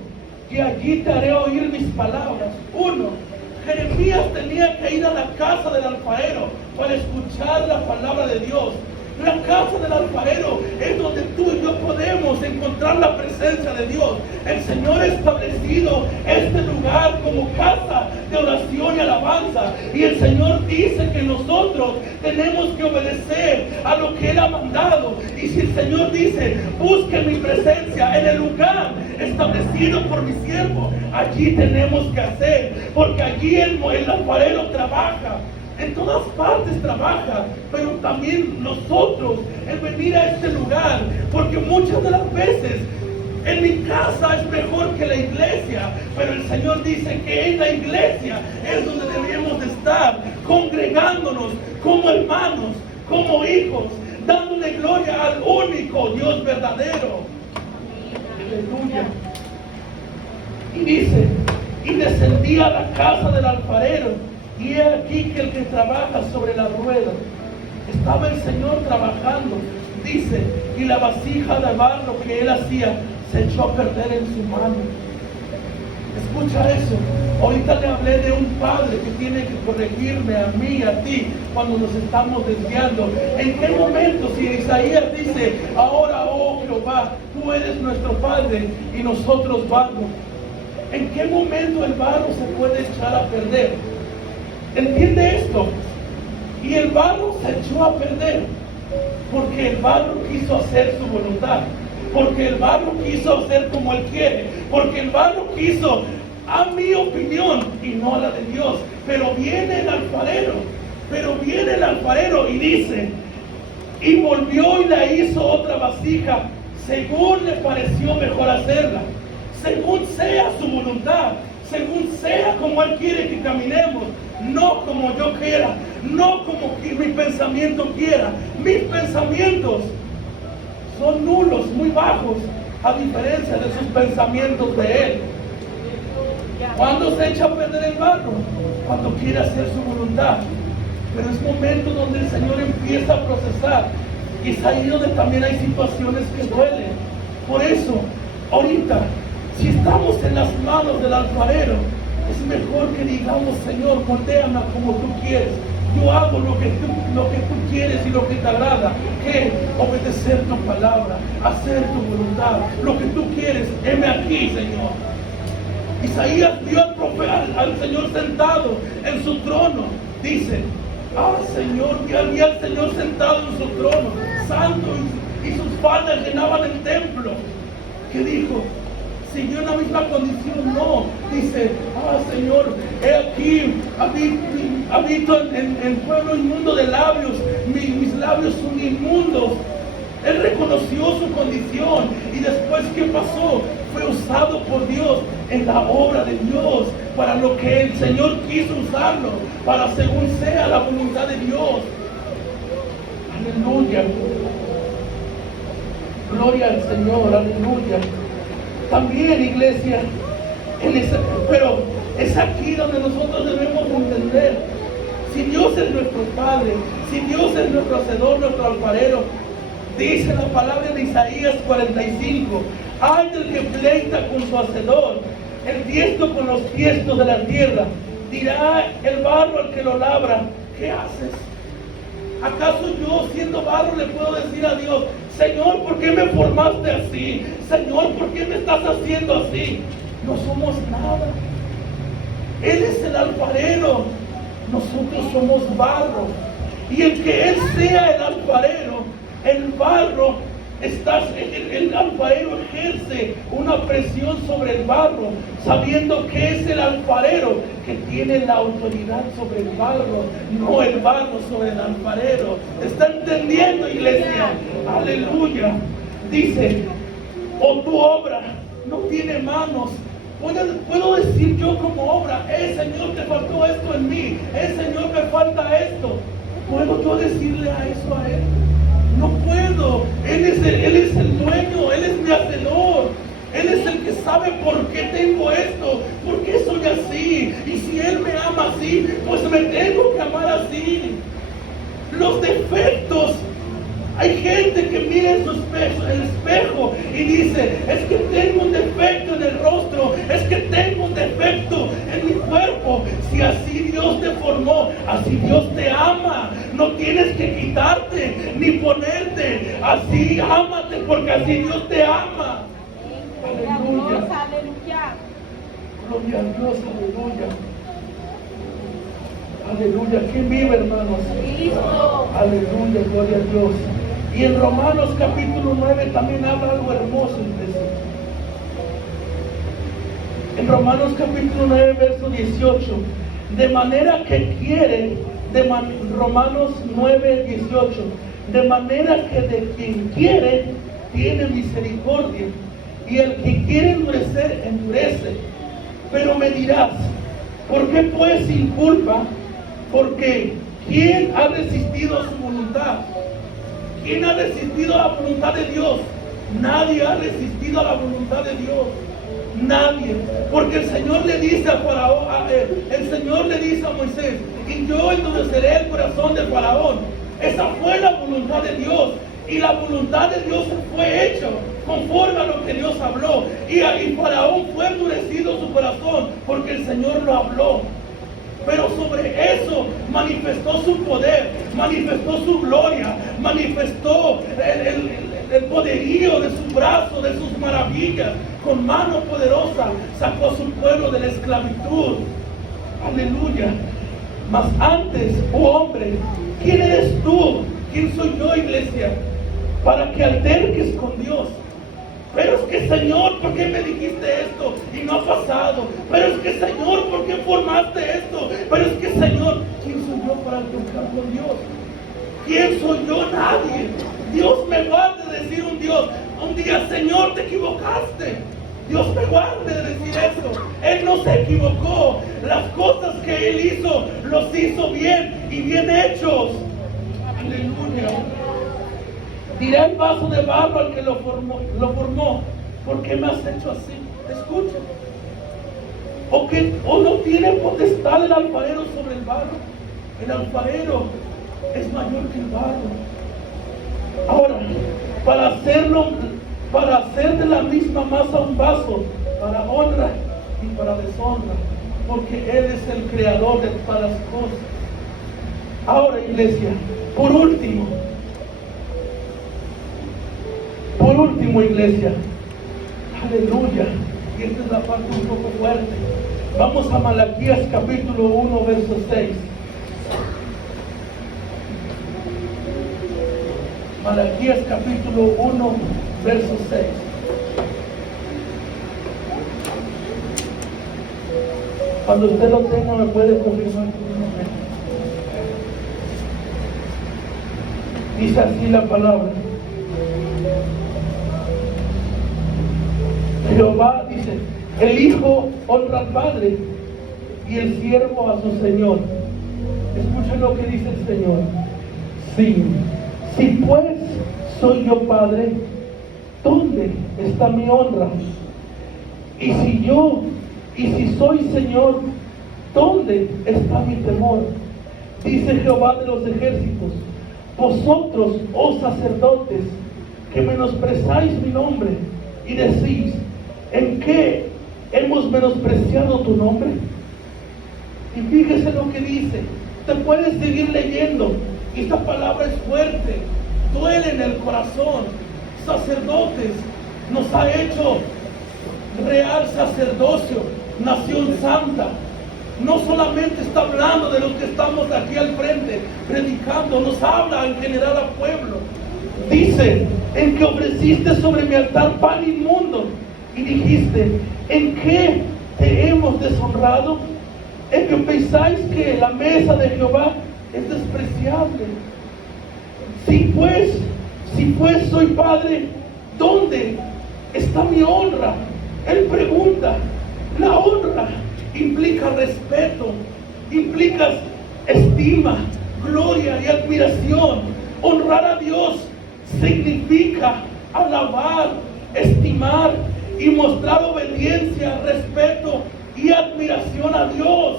y allí te haré oír mis palabras. 1. Jeremías tenía que ir a la casa del alfarero para escuchar la palabra de Dios. La casa del alfarero es donde tú y yo podemos encontrar la presencia de Dios. El Señor ha establecido este lugar como casa de oración y alabanza. Y el Señor dice que nosotros tenemos que obedecer a lo que Él ha mandado. Y si el Señor dice, busque mi presencia en el lugar establecido por mi siervo, allí tenemos que hacer. Porque allí el alfarero trabaja. En todas partes trabaja, pero también nosotros en venir a este lugar, porque muchas de las veces en mi casa es mejor que la iglesia, pero el Señor dice que en la iglesia es donde debemos de estar, congregándonos como hermanos, como hijos, dándole gloria al único Dios verdadero. Aleluya. Y dice, y descendí a la casa del alfarero, y he aquí que el que trabaja sobre la rueda, estaba el Señor trabajando, dice, y la vasija de barro que él hacía se echó a perder en su mano. Escucha eso. Ahorita le hablé de un padre que tiene que corregirme a mí, a ti, cuando nos estamos desviando. ¿En qué momento, si Isaías dice, ahora, oh Jehová, tú eres nuestro Padre y nosotros barro? ¿En qué momento el barro se puede echar a perder? ¿Entiende esto? Y el barro se echó a perder porque el barro quiso hacer su voluntad, porque el barro quiso hacer como él quiere, porque el barro quiso a mi opinión y no a la de Dios. Pero viene el alfarero y dice, y volvió y la hizo otra vasija según le pareció mejor hacerla, según sea su voluntad, según sea como él quiere que caminemos, no como yo quiera, no como mi pensamiento quiera. Mis pensamientos son nulos, muy bajos, a diferencia de sus pensamientos de él. ¿Cuándo se echa a perder el barro? Cuando quiere hacer su voluntad. Pero es momento donde el Señor empieza a procesar, y es ahí donde también hay situaciones que duelen. Por eso, ahorita, si estamos en las manos del alfarero, es mejor que digamos, Señor, moldéame como tú quieres. Yo hago lo que tú quieres y lo que te agrada, que obedecer tu palabra, hacer tu voluntad, lo que tú quieres. Heme aquí, Señor. Isaías vio al Señor sentado en su trono. Dice, Señor, que había el Señor sentado en su trono, santo, y sus faldas llenaban el templo. ¿Qué dijo? ¿Siguió en la misma condición? No. Dice, Señor, he aquí, habito en pueblo inmundo de labios, mis labios son inmundos. Él reconoció su condición, y después, ¿qué pasó? Fue usado por Dios en la obra de Dios, para lo que el Señor quiso usarlo, para según sea la voluntad de Dios. Aleluya. Gloria al Señor, aleluya. También, iglesia, pero es aquí donde nosotros debemos entender, si Dios es nuestro Padre, si Dios es nuestro Hacedor, nuestro alfarero, dice la palabra de Isaías 45, ay del que pleita con su Hacedor, el tiesto con los tiestos de la tierra, dirá el barro al que lo labra, ¿qué haces? ¿Acaso yo, siendo barro, le puedo decir a Dios, Señor, ¿por qué me formaste así? Señor, ¿por qué me estás haciendo así? No somos nada. Él es el alfarero, nosotros somos barro. Y el que Él sea el alfarero, el barro, el alfarero ejerce una presión sobre el barro, sabiendo que es el alfarero que tiene la autoridad sobre el barro, no el barro sobre el alfarero. ¿Está entendiendo, iglesia? Aleluya. Dice, tu obra no tiene manos. Puedo decir yo como obra, Señor, te faltó esto en mí, Señor, me falta esto. ¿Puedo yo decirle a eso a Él? No puedo. Él es el dueño, Él es mi hacedor. Él es el que sabe por qué tengo esto, por qué soy así. Y si Él me ama así, pues me tengo que amar así. los defectos. Hay gente que mira en su espejo y dice, es que tengo un defecto en el rostro, es que tengo un defecto en mi cuerpo. Si así Dios te formó, así Dios te ama. No tienes que quitarte ni ponerte. Así ámate, porque así Dios te ama. Aleluya. Aleluya. Gloria a Dios, aleluya. Aleluya. ¿Quién vive, hermanos? Cristo. Aleluya, gloria a Dios. Y en Romanos capítulo 9 también habla algo hermoso, iglesia. En Romanos capítulo 9, verso 18. De manera que quiere, Romanos 9, 18. De manera que de quien quiere, tiene misericordia. Y el que quiere endurecer, endurece. Pero me dirás, ¿por qué pues sin culpa? Porque ¿quién ha resistido a su voluntad? ¿Quién ha resistido a la voluntad de Dios? Nadie ha resistido a la voluntad de Dios. Nadie. Porque el Señor le dice a Faraón, el Señor le dice a Moisés, y yo endureceré el corazón de Faraón. Esa fue la voluntad de Dios. Y la voluntad de Dios fue hecha conforme a lo que Dios habló. Y Faraón fue endurecido su corazón porque el Señor lo habló. Pero sobre eso manifestó su poder, manifestó su gloria, manifestó el poderío de su brazo, de sus maravillas. Con mano poderosa sacó a su pueblo de la esclavitud. Aleluya. Mas antes, oh hombre, ¿quién eres tú? ¿Quién soy yo, iglesia? Para que alterques con Dios. Pero es que, Señor, ¿por qué me dijiste esto y no ha pasado? Pero es que, Señor, ¿por qué formaste esto? Pero es que, Señor, ¿quién soy yo para altercar con Dios? ¿Quién soy yo? Nadie. Dios me guarde de decir un día, Señor, te equivocaste. Dios me guarde de decir eso. Él no se equivocó. Las cosas que Él hizo, los hizo bien y bien hechos. Aleluya. Dirá el vaso de barro al que lo formó, ¿por qué me has hecho así? Escucha. ¿O no tiene potestad el alfarero sobre el barro? El alfarero es mayor que el barro. Ahora, para hacer de la misma masa un vaso, para honra y para deshonra, porque Él es el creador de todas las cosas. Ahora, iglesia, por último, iglesia, aleluya, y esta es la parte un poco fuerte. Vamos a Malaquías capítulo 1, verso 6. Malaquías capítulo 1, verso 6. Cuando usted lo tenga, me puede confirmar. Dice así la palabra. Jehová dice, el Hijo honra al Padre y el siervo a su Señor. Escuchen lo que dice el Señor. Si pues soy yo Padre, ¿dónde está mi honra? Y si soy Señor, ¿dónde está mi temor? Dice Jehová de los ejércitos, vosotros, oh sacerdotes, que menospreciáis mi nombre y decís, ¿en qué hemos menospreciado tu nombre? Y fíjese lo que dice. Te puedes seguir leyendo. Esta palabra es fuerte, duele en el corazón. Sacerdotes, nos ha hecho real sacerdocio, nación santa. No solamente está hablando de los que estamos aquí al frente predicando, nos habla en general al pueblo. Dice, en que ofreciste sobre mi altar pan inmundo y dijiste, ¿en qué te hemos deshonrado? En que pensáis que la mesa de Jehová es despreciable. Si pues soy Padre, ¿dónde está mi honra? Él pregunta. La honra implica respeto, implica estima, gloria y admiración. Honrar a Dios significa alabar, estimar y mostrar obediencia, respeto y admiración a Dios.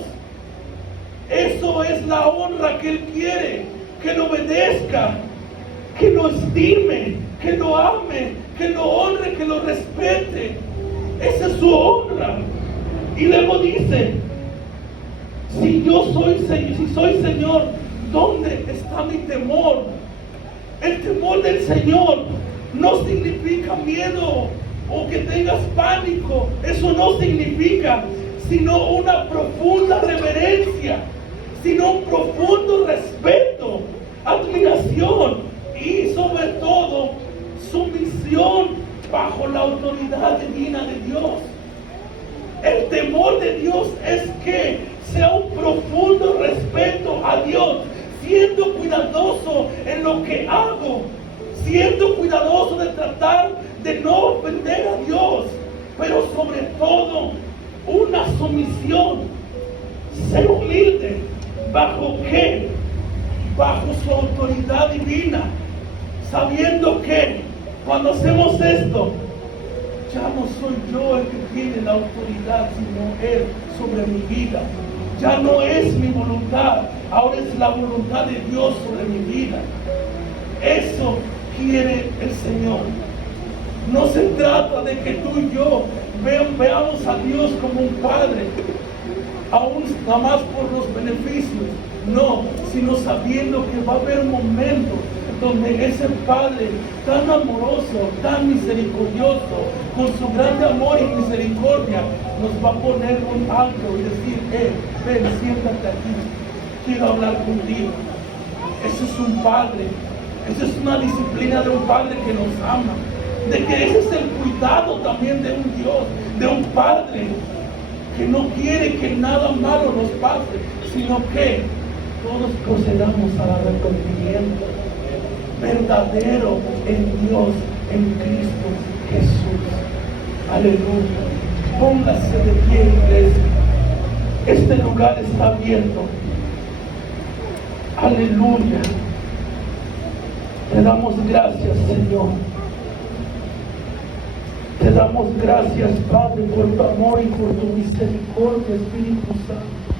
Eso es la honra que Él quiere. que lo obedezca, que lo estime, que lo ame, que lo honre, que lo respete. Esa es su honra. Y luego dice, si soy Señor, ¿dónde está mi temor? El temor del Señor no significa miedo o que tengas pánico. Eso no significa, sino una profunda reverencia, sino un profundo respeto, admiración y sobre todo sumisión bajo la autoridad divina de Dios. El temor de Dios es que sea un profundo respeto a Dios, siendo cuidadoso en lo que hago, siendo cuidadoso de tratar de no ofender a Dios, pero sobre todo una sumisión, ser humilde. ¿Bajo qué? Bajo su autoridad divina, sabiendo que cuando hacemos esto, ya no soy yo el que tiene la autoridad, sino Él sobre mi vida. Ya no es mi voluntad, ahora es la voluntad de Dios sobre mi vida. Eso quiere el Señor. No se trata de que tú y yo veamos a Dios como un padre, aún nada más por los beneficios. No, sino sabiendo que va a haber momentos donde ese Padre tan amoroso, tan misericordioso, con su grande amor y misericordia, nos va a poner un alto y decir, ven, siéntate aquí, quiero hablar contigo. Eso es un Padre, eso es una disciplina de un Padre que nos ama, de que ese es el cuidado también de un Dios, de un Padre que no quiere que nada malo nos pase, sino que todos procedamos al arrepentimiento verdadero en Dios, en Cristo Jesús. Aleluya. Póngase de pie, iglesia. Este lugar está abierto. Aleluya. Te damos gracias, Señor. Te damos gracias, Padre, por tu amor y por tu misericordia, Espíritu Santo.